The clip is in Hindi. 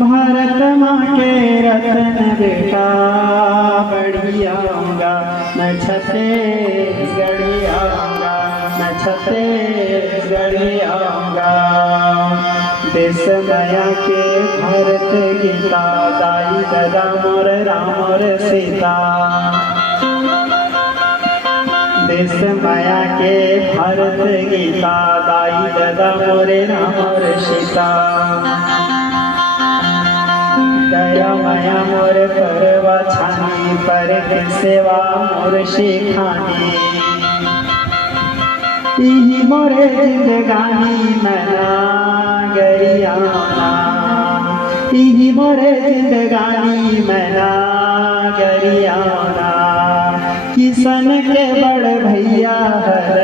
भारत माँ के रत्न बेटा बढ़ी आऊँगा, मैं छत्तीसगढ़ी आऊँगा, मैं छत्तीसगढ़ी आऊँगा। देश माया के भारत गीता, दाई दादा मोर राम और सीता। देश माया के भारत गीता, दाई दादा मोरे राम और सीता। दया माया मोर करवा छानी, पर सेवा मोर शिखानी। यही मोरे जिंदगानी मना गरियाना, यही मोरे जिंदगानी मना गरियाना। किसन के बड़ भैया हर